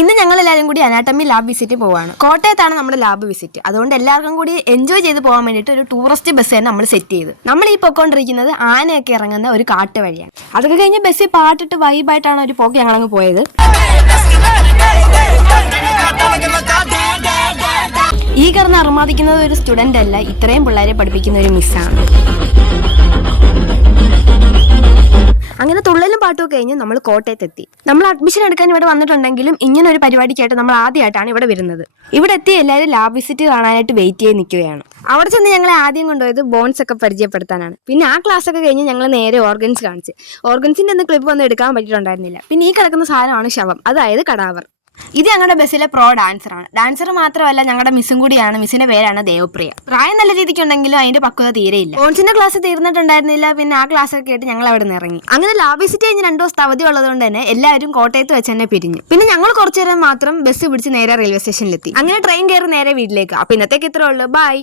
ഇന്ന് ഞങ്ങൾ എല്ലാവരും കൂടി അനാട്ടമി ലാബ് വിസിറ്റ് പോവാണ്. കോട്ടയത്താണ് നമ്മുടെ ലാബ് വിസിറ്റ്. അതുകൊണ്ട് എല്ലാവർക്കും കൂടി എൻജോയ് ചെയ്ത് പോകാൻ വേണ്ടിയിട്ട് ഒരു ടൂറിസ്റ്റ് ബസ് തന്നെ നമ്മൾ സെറ്റ് ചെയ്ത്. നമ്മൾ ഈ പൊക്കോണ്ടിരിക്കുന്നത് ആനയൊക്കെ ഇറങ്ങുന്ന ഒരു കാട്ട് വഴിയാണ്. അതൊക്കെ കഴിഞ്ഞ് ബസ്സിൽ പാട്ടിട്ട് വൈബായിട്ടാണ് ഒരു പോക്ക് ഞങ്ങളങ്ങ് പോയത്. ഈ കിടന്ന് അറുമാദിക്കുന്നത് ഒരു സ്റ്റുഡന്റ് അല്ല, ഇത്രയും പിള്ളേരെ പഠിപ്പിക്കുന്ന ഒരു മിസ്സാണ്. അങ്ങനെ തുള്ളലും പാട്ടും കഴിഞ്ഞ് നമ്മൾ കോട്ടയത്തെത്തി. നമ്മൾ അഡ്മിഷൻ എടുക്കാൻ ഇവിടെ വന്നിട്ടുണ്ടെങ്കിലും ഇങ്ങനെ ഒരു പരിപാടിക്കായിട്ട് നമ്മൾ ആദ്യമായിട്ടാണ് ഇവിടെ വരുന്നത്. ഇവിടെ എത്തി എല്ലാവരും ലാബ് വിസിറ്റ് കാണാനായിട്ട് വെയിറ്റ് ചെയ്ത് നിൽക്കുകയാണ്. അവിടെ ചെന്ന് ഞങ്ങളെ ആദ്യം കൊണ്ടുപോയത് ബോൺസ് ഒക്കെ പരിചയപ്പെടുത്താനാണ്. പിന്നെ ആ ക്ലാസ് ഒക്കെ കഴിഞ്ഞ് ഞങ്ങൾ നേരെ ഓർഗൻസ് കാണിച്ച്. ഓർഗൻസിന്റെ ഒന്നും ക്ലിപ്പ് ഒന്നും എടുക്കാൻ പറ്റിയിട്ടുണ്ടായിരുന്നില്ല. പിന്നെ ഈ കിടക്കുന്ന സാധനമാണ് ശവം, അതായത് കടാവർ. ഇത് ഞങ്ങളുടെ ബസ്സിലെ പ്രോ ഡാൻസറാണ്. ഡാൻസർ മാത്രമല്ല, ഞങ്ങളുടെ മിസ്സും കൂടിയാണ്. മിസ്സിന്റെ പേരാണ് ദേവപ്രിയ. പ്രായം നല്ല രീതിക്കുണ്ടെങ്കിലും അതിന്റെ പക്വത തീരെയില്ല. ബോൺസിന്റെ ക്ലാസ് തീർന്നിട്ടുണ്ടായിരുന്നില്ല. പിന്നെ ആ ക്ലാസ് ഒക്കെ ആയിട്ട് ഞങ്ങൾ അവിടെ നിന്ന് ഇറങ്ങി. അങ്ങനെ ലാബ് വിസിറ്റ് കഴിഞ്ഞ് 2 ദിവസത്തെ അവധി ഉള്ളതുകൊണ്ട് തന്നെ എല്ലാവരും കോട്ടയത്ത് വെച്ച് തന്നെ പിരിഞ്ഞു. പിന്നെ ഞങ്ങൾ കുറച്ചു നേരം മാത്രം ബസ് പിടിച്ച് നേരെ റെയിൽവേ സ്റ്റേഷനിലെത്തി. അങ്ങനെ ട്രെയിൻ കയറി നേരെ വീട്ടിലേക്ക്. അപ്പൊ ഇന്നത്തേക്ക് ഇത്രേ ഉള്ളൂ. ബൈ.